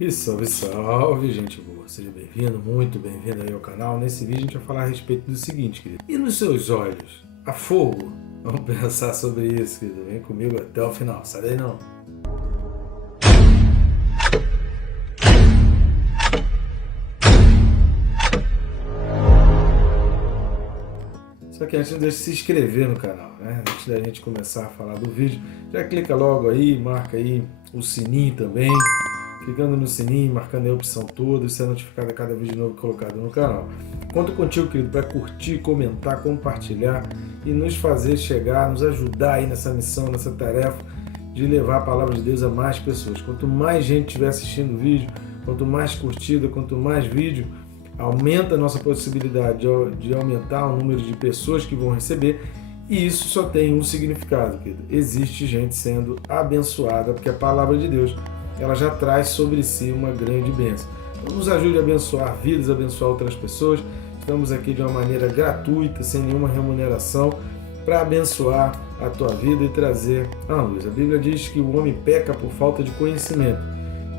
E salve, salve, gente boa! Seja bem-vindo, muito bem-vindo aí ao canal. Nesse vídeo a gente vai falar a respeito do seguinte, querido. E nos seus olhos, há fogo? Vamos pensar sobre isso, querido. Vem comigo até o final, sai daí não. Só que antes, deixa se inscrever no canal, né? Antes da gente começar a falar do vídeo, já clica logo aí, marca aí o sininho também. Clicando no sininho, marcando aí a opção toda e ser notificado a cada vídeo novo colocado no canal. Conto contigo, querido, para curtir, comentar, compartilhar e nos fazer chegar, nos ajudar aí nessa missão, nessa tarefa de levar a palavra de Deus a mais pessoas. Quanto mais gente estiver assistindo o vídeo, quanto mais curtida, quanto mais vídeo, aumenta a nossa possibilidade de aumentar o número de pessoas que vão receber. E isso só tem um significado, querido. Existe gente sendo abençoada, porque a palavra de Deus ela já traz sobre si uma grande bênção. Então nos ajude a abençoar vidas, a abençoar outras pessoas. Estamos aqui de uma maneira gratuita, sem nenhuma remuneração, para abençoar a tua vida e trazer a luz. A Bíblia diz que o homem peca por falta de conhecimento.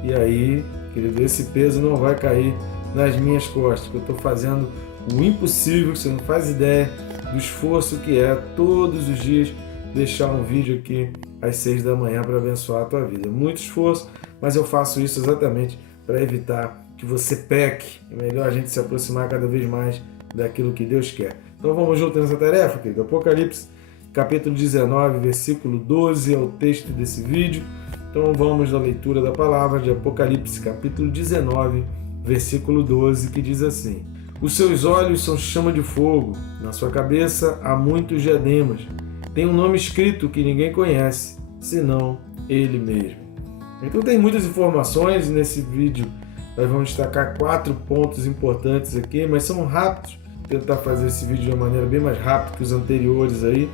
E aí, querido, esse peso não vai cair nas minhas costas, que eu estou fazendo o impossível, que você não faz ideia do esforço que é todos os dias deixar um vídeo aqui às 6 da manhã para abençoar a tua vida. Muito esforço, mas eu faço isso exatamente para evitar que você peque. É melhor a gente se aproximar cada vez mais daquilo que Deus quer. Então vamos juntos nessa tarefa, querido. Apocalipse, capítulo 19, versículo 12 é o texto desse vídeo. Então vamos à leitura da palavra de Apocalipse, capítulo 19, versículo 12, que diz assim: Os seus olhos são chama de fogo, na sua cabeça há muitos diademas. Tem um nome escrito que ninguém conhece, senão Ele mesmo. Então tem muitas informações nesse vídeo. Nós vamos destacar 4 pontos importantes aqui, mas são rápidos. Vou tentar fazer esse vídeo de uma maneira bem mais rápida que os anteriores aí.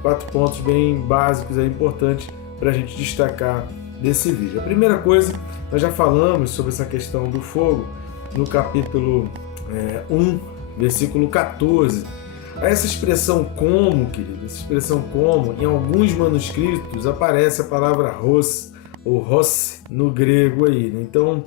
4 pontos bem básicos aí, importantes para a gente destacar desse vídeo. A primeira coisa, nós já falamos sobre essa questão do fogo no capítulo 1, versículo 14. Essa expressão como, querido, essa expressão como, em alguns manuscritos aparece a palavra ros, ou ros, no grego aí, né? Então,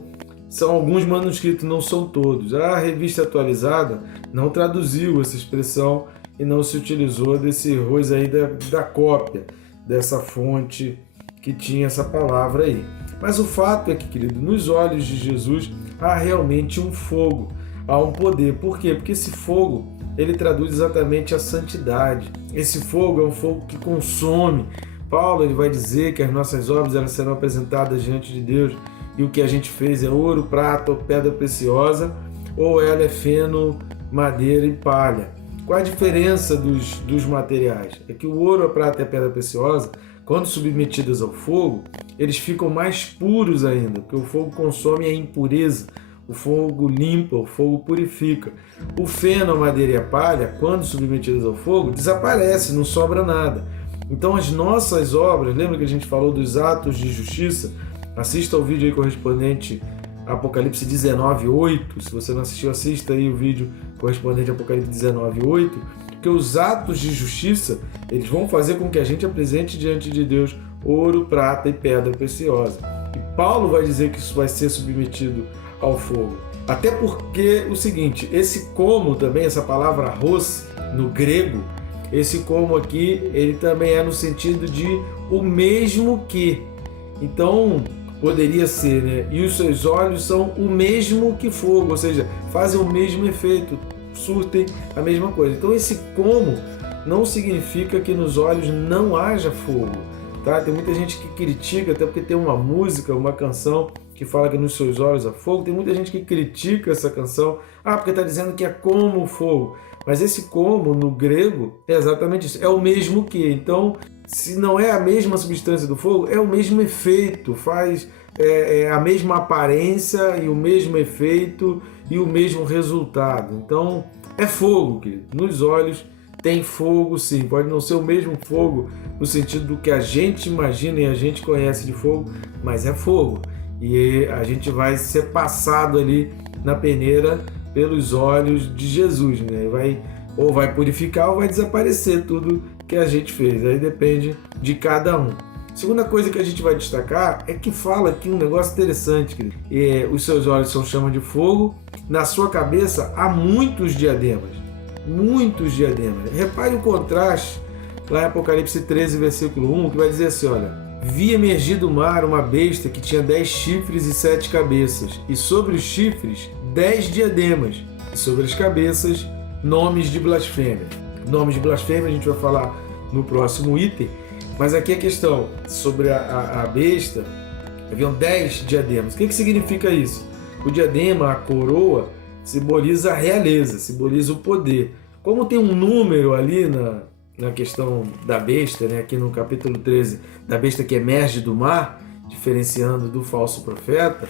são alguns manuscritos, não são todos. A revista atualizada não traduziu essa expressão e não se utilizou desse ros aí da cópia, dessa fonte que tinha essa palavra aí. Mas o fato é que, querido, nos olhos de Jesus há realmente um fogo, há um poder. Por quê? Porque esse fogo ele traduz exatamente a santidade. Esse fogo é um fogo que consome. Paulo ele vai dizer que as nossas obras elas serão apresentadas diante de Deus e o que a gente fez é ouro, prata ou pedra preciosa, ou ela é feno, madeira e palha. Qual a diferença dos materiais? É que o ouro, a prata e a pedra preciosa, quando submetidas ao fogo, eles ficam mais puros ainda, porque o fogo consome a impureza. O fogo limpa, o fogo purifica. O feno, a madeira e a palha, quando submetidas ao fogo, desaparece, não sobra nada. Então as nossas obras, lembra que a gente falou dos atos de justiça? Assista ao vídeo aí correspondente a Apocalipse 19:8. Se você não assistiu, assista aí o vídeo correspondente a Apocalipse 19:8. Porque os atos de justiça, eles vão fazer com que a gente apresente diante de Deus ouro, prata e pedra preciosa. E Paulo vai dizer que isso vai ser submetido ao fogo. Até porque o seguinte, esse como também, essa palavra ros no grego, esse como aqui, ele também é no sentido de o mesmo que. Então, poderia ser, né? E os seus olhos são o mesmo que fogo, ou seja, fazem o mesmo efeito, surtem a mesma coisa. Então, esse como não significa que nos olhos não haja fogo, tá? Tem muita gente que critica, até porque tem uma música, uma canção que fala que nos seus olhos há fogo. Tem muita gente que critica essa canção, porque está dizendo que é como o fogo. Mas esse como, no grego, é exatamente isso, é o mesmo que. Então, se não é a mesma substância do fogo, é o mesmo efeito, faz a mesma aparência e o mesmo efeito e o mesmo resultado. Então, é fogo, querido. Nos olhos tem fogo, sim. Pode não ser o mesmo fogo no sentido do que a gente imagina e a gente conhece de fogo, mas é fogo. E a gente vai ser passado ali na peneira pelos olhos de Jesus, né? Ou vai purificar ou vai desaparecer tudo que a gente fez. Aí depende de cada um. Segunda coisa que a gente vai destacar é que fala aqui um negócio interessante, querido. Os seus olhos são chama de fogo, na sua cabeça há muitos diademas. Muitos diademas. Repare o contraste lá em Apocalipse 13, versículo 1, que vai dizer assim, olha: vi emergir do mar uma besta que tinha 10 chifres e 7 cabeças, e sobre os chifres 10 diademas, e sobre as cabeças nomes de blasfêmia. Nomes de blasfêmia a gente vai falar no próximo item, mas aqui a questão sobre a besta, haviam 10 diademas. O que significa isso? O diadema, a coroa, simboliza a realeza, simboliza o poder. Como tem um número ali na questão da besta, né, aqui no capítulo 13, da besta que emerge do mar, diferenciando do falso profeta,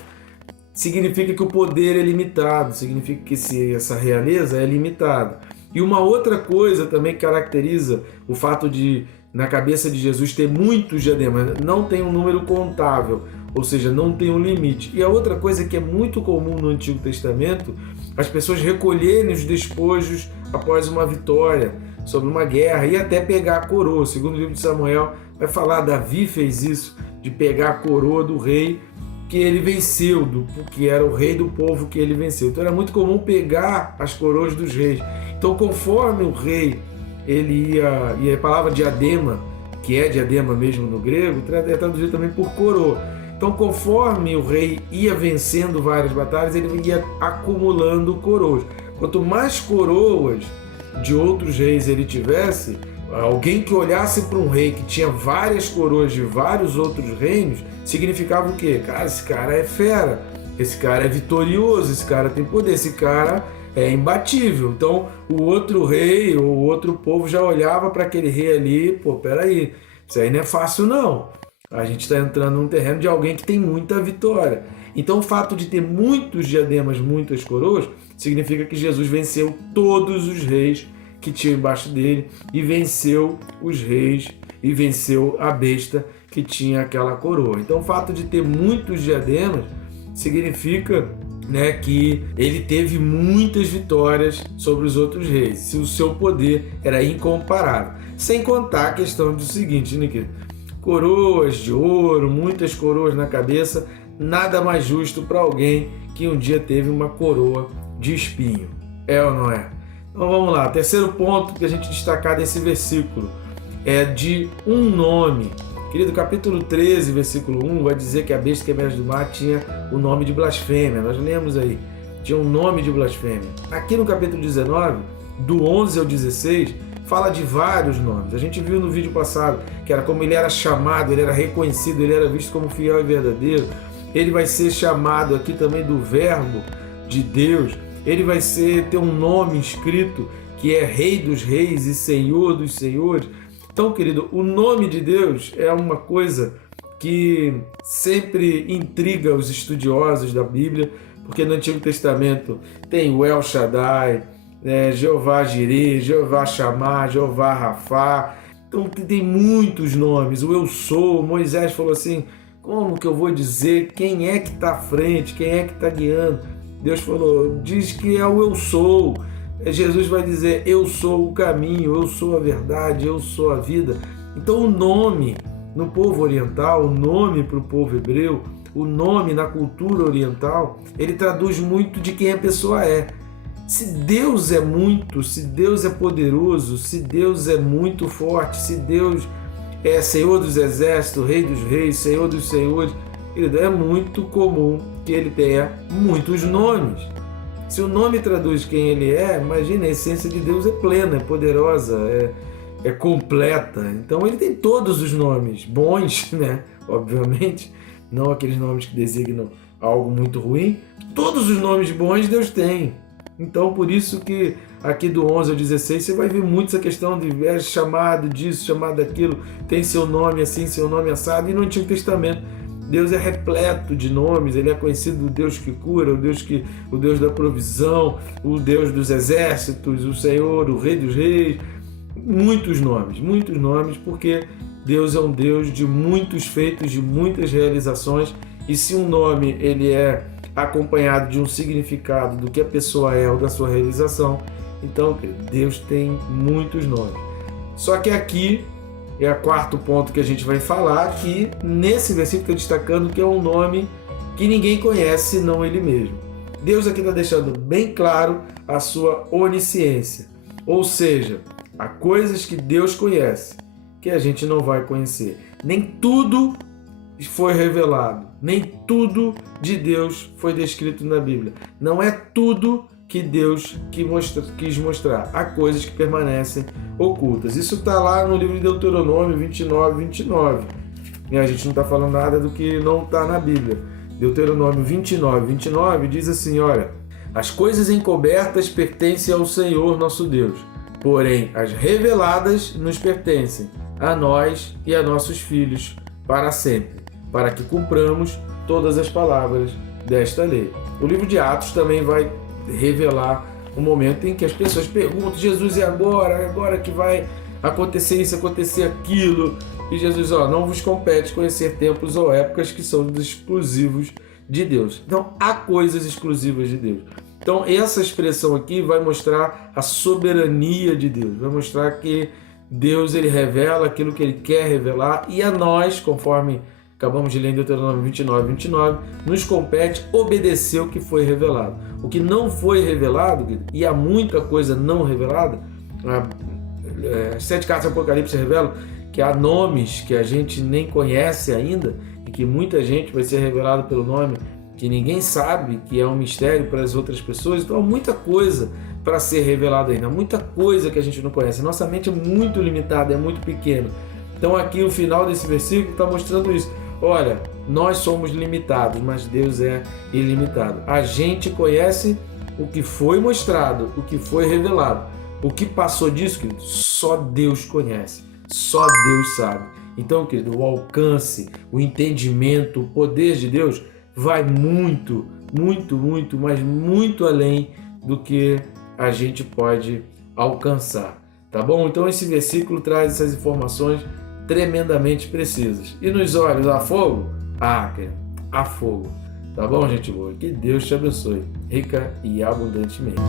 significa que o poder é limitado, significa que essa realeza é limitada. E uma outra coisa também caracteriza o fato de, na cabeça de Jesus, ter muitos diademas, não tem um número contável, ou seja, não tem um limite. E a outra coisa que é muito comum no Antigo Testamento, as pessoas recolherem os despojos após uma vitória sobre uma guerra e até pegar a coroa. Segundo o livro de Samuel, vai falar, Davi fez isso, de pegar a coroa do rei que ele venceu, que era o rei do povo que ele venceu. Então era muito comum pegar as coroas dos reis. Então conforme o rei, ele ia, e a palavra diadema, que é diadema mesmo no grego, é traduzido também por coroa. Então conforme o rei ia vencendo várias batalhas, ele ia acumulando coroas. Quanto mais coroas de outros reis ele tivesse, alguém que olhasse para um rei que tinha várias coroas de vários outros reinos, significava o quê? Cara, esse cara é fera, esse cara é vitorioso, esse cara tem poder, esse cara é imbatível. Então o outro rei ou o outro povo já olhava para aquele rei ali, pô, peraí, isso aí não é fácil não. A gente está entrando num terreno de alguém que tem muita vitória. Então o fato de ter muitos diademas, muitas coroas, significa que Jesus venceu todos os reis que tinham embaixo dele e venceu os reis e venceu a besta que tinha aquela coroa. Então o fato de ter muitos diademas significa, né, que ele teve muitas vitórias sobre os outros reis. O seu poder era incomparável. Sem contar a questão do seguinte, né, querido? Coroas de ouro, muitas coroas na cabeça, nada mais justo para alguém que um dia teve uma coroa de espinho. É ou não é? Então vamos lá, terceiro ponto que a gente destacar desse versículo é de um nome. Querido, capítulo 13, versículo 1, vai dizer que a besta que emerge do mar tinha o nome de blasfêmia. Nós lemos aí, tinha um nome de blasfêmia. Aqui no capítulo 19, do 11 ao 16, fala de vários nomes. A gente viu no vídeo passado que era como ele era chamado, ele era reconhecido, ele era visto como fiel e verdadeiro. Ele vai ser chamado aqui também do Verbo de Deus. Ele vai ter um nome escrito que é Rei dos Reis e Senhor dos Senhores. Então, querido, o nome de Deus é uma coisa que sempre intriga os estudiosos da Bíblia, porque no Antigo Testamento tem o El Shaddai, Jeová Jireh, Jeová Shammah, Jeová Rafá. Então tem muitos nomes. O Eu Sou. Moisés falou assim: como que eu vou dizer quem é que está à frente, quem é que está guiando? Deus falou, diz que é o Eu Sou. Jesus vai dizer, eu sou o caminho, eu sou a verdade, eu sou a vida. Então o nome no povo oriental, o nome para o povo hebreu, o nome na cultura oriental, ele traduz muito de quem a pessoa é. Se Deus é muito, se Deus é poderoso, se Deus é muito forte, se Deus é Senhor dos exércitos, Rei dos reis, Senhor dos senhores, é muito comum que ele tenha muitos nomes. Se o nome traduz quem ele é, imagina, a essência de Deus é plena, é poderosa, é completa. Então ele tem todos os nomes bons, né? Obviamente, não aqueles nomes que designam algo muito ruim. Todos os nomes bons Deus tem. Então por isso que aqui do 11 ao 16 você vai ver muito essa questão de é chamado disso, chamado daquilo, tem seu nome assim, seu nome assado. E no Antigo Testamento Deus é repleto de nomes, ele é conhecido o Deus que cura, o Deus da provisão, o Deus dos exércitos, o Senhor, o Rei dos reis, muitos nomes, porque Deus é um Deus de muitos feitos, de muitas realizações, e se um nome ele é acompanhado de um significado do que a pessoa é ou da sua realização, então Deus tem muitos nomes. Só que aqui é o quarto ponto que a gente vai falar, que nesse versículo está destacando que é um nome que ninguém conhece, senão Ele mesmo. Deus aqui está deixando bem claro a sua onisciência, ou seja, há coisas que Deus conhece, que a gente não vai conhecer. Nem tudo foi revelado, nem tudo de Deus foi descrito na Bíblia. Não é tudo que Deus quis mostrar. Há coisas que permanecem ocultas. Isso está lá no livro de Deuteronômio 29. E a gente não está falando nada do que não está na Bíblia. Deuteronômio 29 diz assim, olha, as coisas encobertas pertencem ao Senhor nosso Deus, porém as reveladas nos pertencem a nós e a nossos filhos para sempre, para que cumpramos todas as palavras desta lei. O livro de Atos também vai revelar um momento em que as pessoas perguntam, Jesus, e agora? Agora que vai acontecer isso, acontecer aquilo? E Jesus, não vos compete conhecer tempos ou épocas que são exclusivos de Deus. Então, há coisas exclusivas de Deus. Então, essa expressão aqui vai mostrar a soberania de Deus, vai mostrar que Deus ele revela aquilo que Ele quer revelar e a nós, conforme acabamos de ler em Deuteronômio 29, nos compete obedecer o que foi revelado. O que não foi revelado, e há muita coisa não revelada, as 7 cartas do Apocalipse revelam que há nomes que a gente nem conhece ainda e que muita gente vai ser revelado pelo nome que ninguém sabe, que é um mistério para as outras pessoas. Então há muita coisa para ser revelada ainda, muita coisa que a gente não conhece. Nossa mente é muito limitada, é muito pequena. Então aqui o final desse versículo está mostrando isso. Olha, nós somos limitados, mas Deus é ilimitado. A gente conhece o que foi mostrado, o que foi revelado. O que passou disso, querido, só Deus conhece, só Deus sabe. Então, querido, o alcance, o entendimento, o poder de Deus vai muito, mas muito além do que a gente pode alcançar, tá bom? Então esse versículo traz essas informações tremendamente precisas. E nos olhos há fogo? Há fogo. Tá bom, gente boa? Que Deus te abençoe, rica e abundantemente.